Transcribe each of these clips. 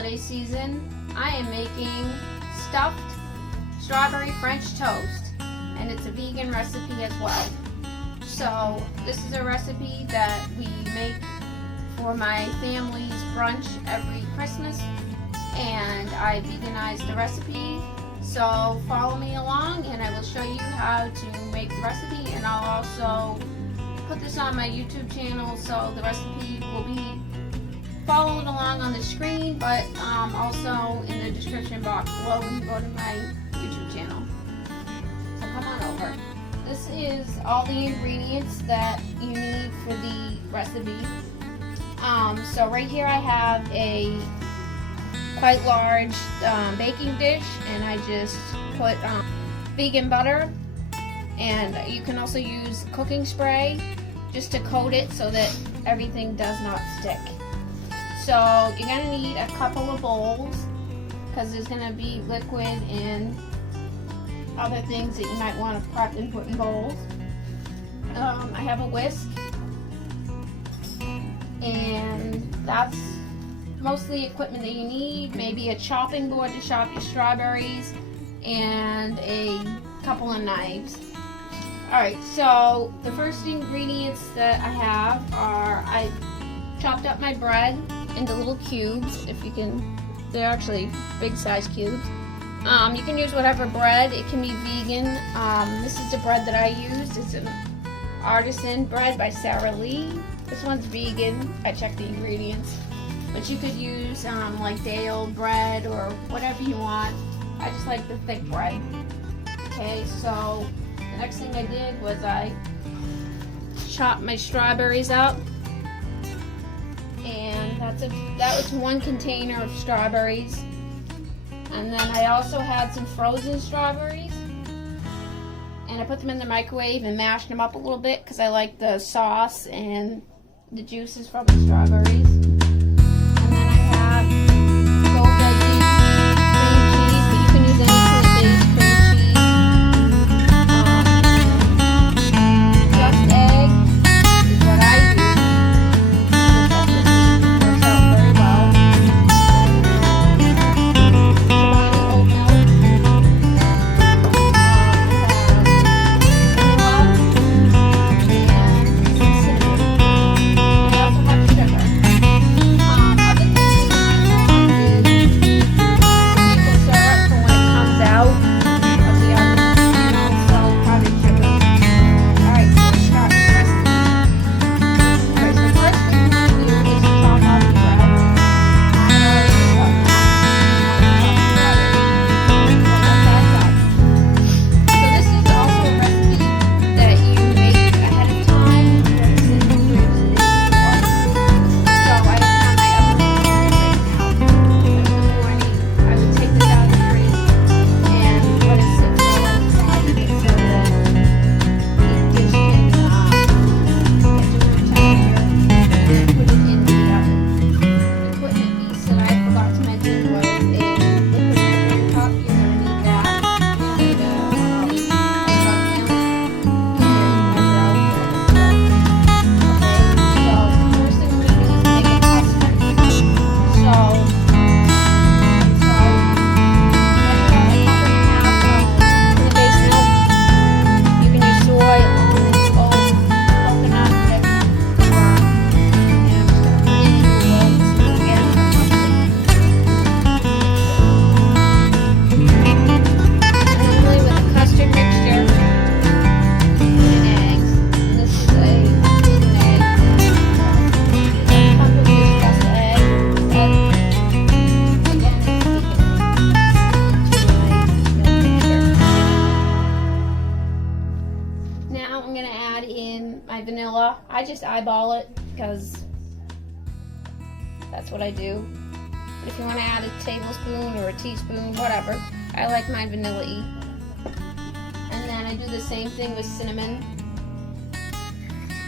holiday season, I am making stuffed strawberry French toast, and it's a vegan recipe as well. So this is a recipe that we make for my family's brunch every Christmas, and I veganized the recipe. So follow me along and I will show you how to make the recipe, and I'll also put this on my YouTube channel, so the recipe will be followed along on the screen, but also in the description box below when you go to my YouTube channel. So come on over. This is all the ingredients that you need for the recipe. So right here I have a quite large baking dish, and I just put vegan butter, and you can also use cooking spray just to coat it so that everything does not stick. So you're going to need a couple of bowls because there's going to be liquid and other things that you might want to prep and put in bowls. I have a whisk, and that's mostly equipment that you need. Maybe a chopping board to chop your strawberries and a couple of knives. Alright, so the first ingredients that I have are, I chopped up my bread into little cubes. If you can, they're actually big size cubes. You can use whatever bread, it can be vegan. This is the bread that I used. It's an artisan bread by Sarah Lee. This one's vegan. I checked the ingredients. But you could use like day-old bread or whatever you want. I just like the thick bread. Okay, so the next thing I did was I chopped my strawberries up. And that was one container of strawberries. And then I also had some frozen strawberries. And I put them in the microwave and mashed them up a little bit because I like the sauce and the juices from the strawberries. And then I have gold veggie cream cheese, but you can use any plant-based cream cheese. Just egg is what I use. Works out very well. Shimani oat milk. My vanilla. I just eyeball it because that's what I do. But if you want to add a tablespoon or a teaspoon, whatever, I like mine vanilla-y. And then I do the same thing with cinnamon.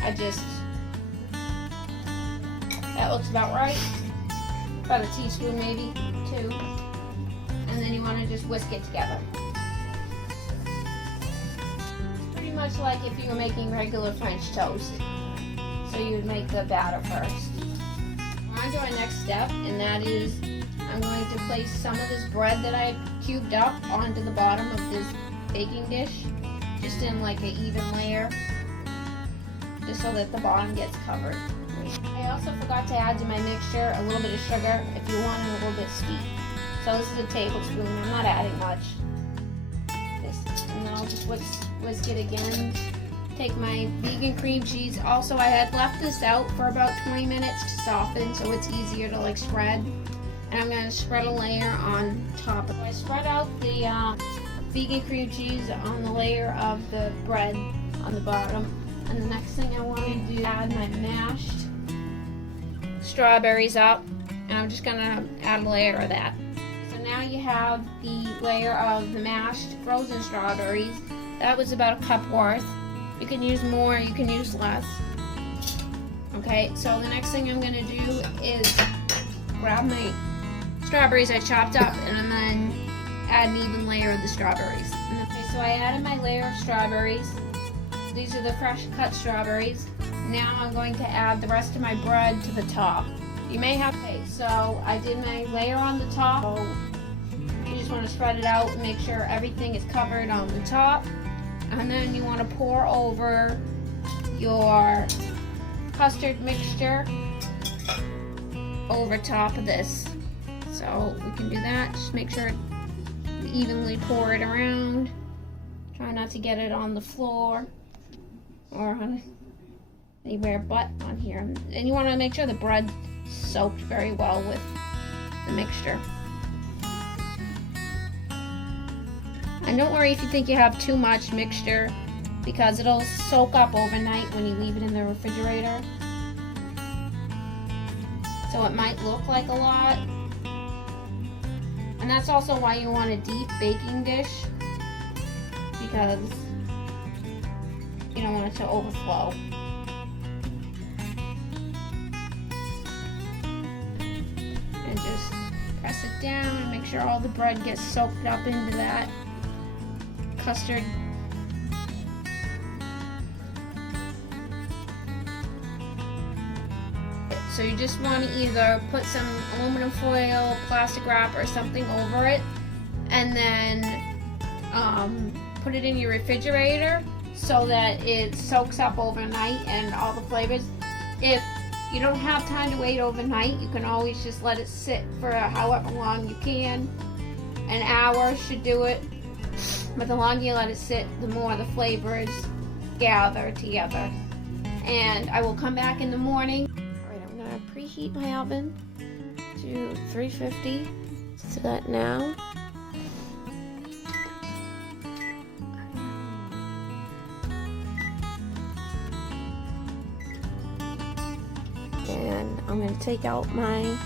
That looks about right. About a teaspoon maybe, 2. And then you want to just whisk it together. Much like if you were making regular French toast. So you would make the batter first. We're on to our next step, and that is I'm going to place some of this bread that I cubed up onto the bottom of this baking dish, just in like an even layer, just so that the bottom gets covered. I also forgot to add to my mixture a little bit of sugar if you want it a little bit sweet. So this is a tablespoon. I'm not adding much. And then I'll just whisk it again. Take my vegan cream cheese. Also, I had left this out for about 20 minutes to soften, so it's easier to like spread. And I'm going to spread a layer on top. I spread out the vegan cream cheese on the layer of the bread on the bottom. And the next thing I want to do is add my mashed strawberries up, and I'm just going to add a layer of that. So now you have the layer of the mashed frozen strawberries. That was about a cup worth. You can use more, you can use less. Okay, so the next thing I'm going to do is grab my strawberries I chopped up and then add an even layer of the strawberries. Okay, so I added my layer of strawberries. These are the fresh cut strawberries. Now I'm going to add the rest of my bread to the top. You may have to, so I did my layer on the top. So you just want to spread it out and make sure everything is covered on the top. And then you want to pour over your custard mixture over top of this. So we can do that. Just make sure you evenly pour it around. Try not to get it on the floor or on anywhere but on here. And you want to make sure the bread soaked very well with the mixture. And don't worry if you think you have too much mixture, because it'll soak up overnight when you leave it in the refrigerator. So it might look like a lot. And that's also why you want a deep baking dish, because you don't want it to overflow. And just press it down and make sure all the bread gets soaked up into that custard. So you just want to either put some aluminum foil, plastic wrap, or something over it, and then put it in your refrigerator so that it soaks up overnight and all the flavors. If you don't have time to wait overnight, you can always just let it sit for however long you can. An hour should do it, but the longer you let it sit, the more the flavors gather together. And I will come back in the morning. Alright, I'm gonna preheat my oven to 350. Set that now. And I'm going to take out my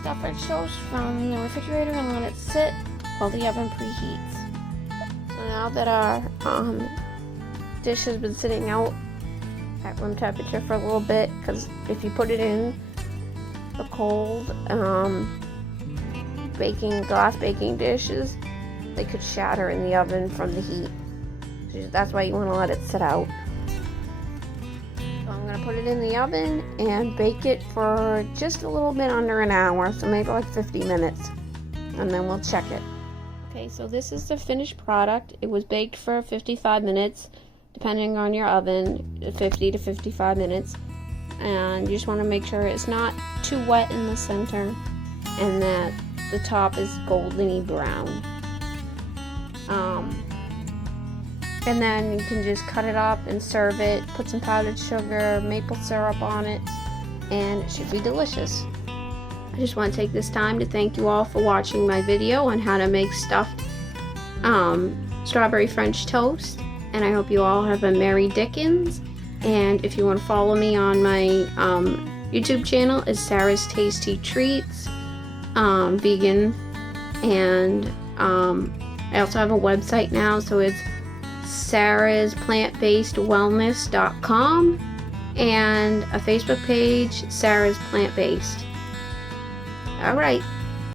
stuffed French toast from the refrigerator and let it sit while the oven preheats. So now that our dish has been sitting out at room temperature for a little bit, because if you put it in the cold glass baking dishes, they could shatter in the oven from the heat. So that's why you want to let it sit out. So I'm going to put it in the oven and bake it for just a little bit under an hour, so maybe like 50 minutes, and then we'll check it. Okay, so this is the finished product. It was baked for 55 minutes, depending on your oven, 50 to 55 minutes. And you just want to make sure it's not too wet in the center and that the top is goldeny brown. And then you can just cut it up and serve it, put some powdered sugar, maple syrup on it, and it should be delicious. I just want to take this time to thank you all for watching my video on how to make stuffed strawberry French toast, and I hope you all have a Merry Dickens. And if you want to follow me on my YouTube channel, it's Sarah's Tasty Treats, vegan, and I also have a website now, so it's Sarah's plantbasedwellness.com, and a Facebook page, Sarah's Plant Based. Alright,